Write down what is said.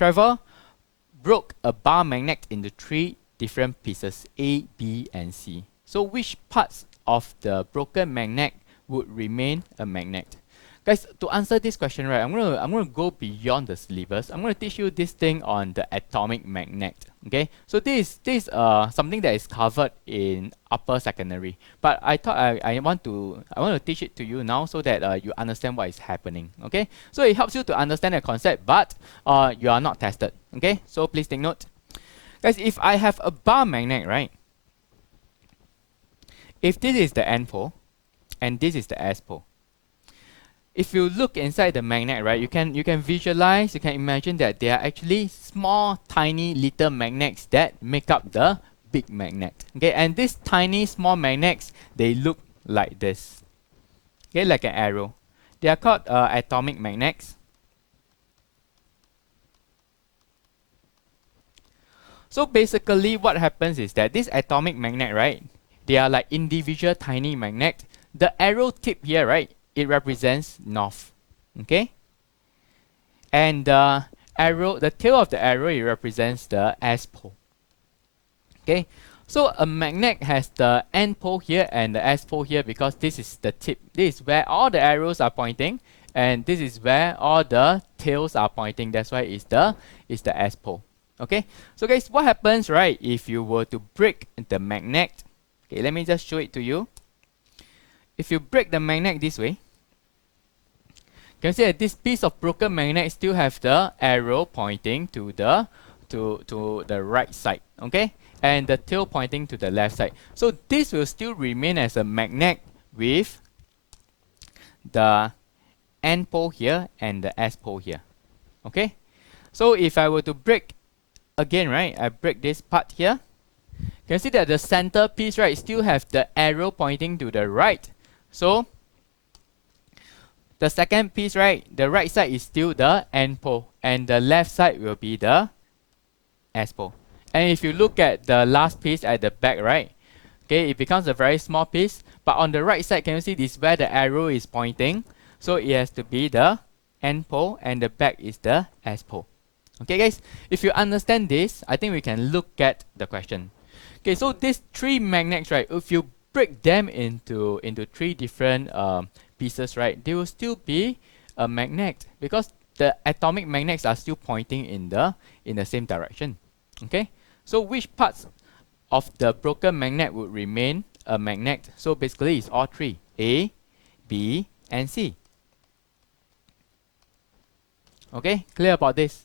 Trevor broke a bar magnet into 3 different pieces, A, B, and C. So which parts of the broken magnet would remain a magnet? Guys, to answer this question, right, I'm gonna go beyond the syllabus. I'm gonna teach you this thing on the atomic magnet. Okay, so this is something that is covered in upper secondary, but I thought I want to teach it to you now so that you understand what is happening. Okay, so it helps you to understand the concept, but you are not tested. Okay, so please take note, guys. If I have a bar magnet, right? If this is the N pole and this is the S pole, if you look inside the magnet, right, you can visualize, you can imagine that they are actually small, tiny, little magnets that make up the big magnet. Okay, and these tiny, small magnets, they look like this. Okay, like an arrow. They are called atomic magnets. So basically, what happens is that this atomic magnet, right, they are like individual tiny magnet. The arrow tip here, right, it represents north. Okay, and the tail of the arrow, it represents the S pole. Okay, so a magnet has the N pole here and the S pole here because this is the tip. This is where all the arrows are pointing, and this is where all the tails are pointing. That's why it's the S pole. Okay, so guys, what happens, right, if you were to break the magnet? Okay, let me just show it to you. If you break the magnet this way, you can see that this piece of broken magnet still have the arrow pointing to the right side, okay, and the tail pointing to the left side. So this will still remain as a magnet with the N pole here and the S pole here. Okay, so if I were to break again, right, I break this part here, you can see that the center piece, right, still have the arrow pointing to the right. So the second piece, right, the right side is still the N pole and the left side will be the S pole. And if you look at the last piece at the back, right, okay, it becomes a very small piece, but on the right side, can you see this where the arrow is pointing? So it has to be the N pole and the back is the S pole. Okay guys, if you understand this, I think we can look at the question. Okay, so these 3 magnets, right, if you break them into 3 different pieces, right, they will still be a magnet because the atomic magnets are still pointing in the same direction. Okay, so which parts of the broken magnet would remain a magnet? So basically it's all 3, A, B, and C. Okay, clear about this?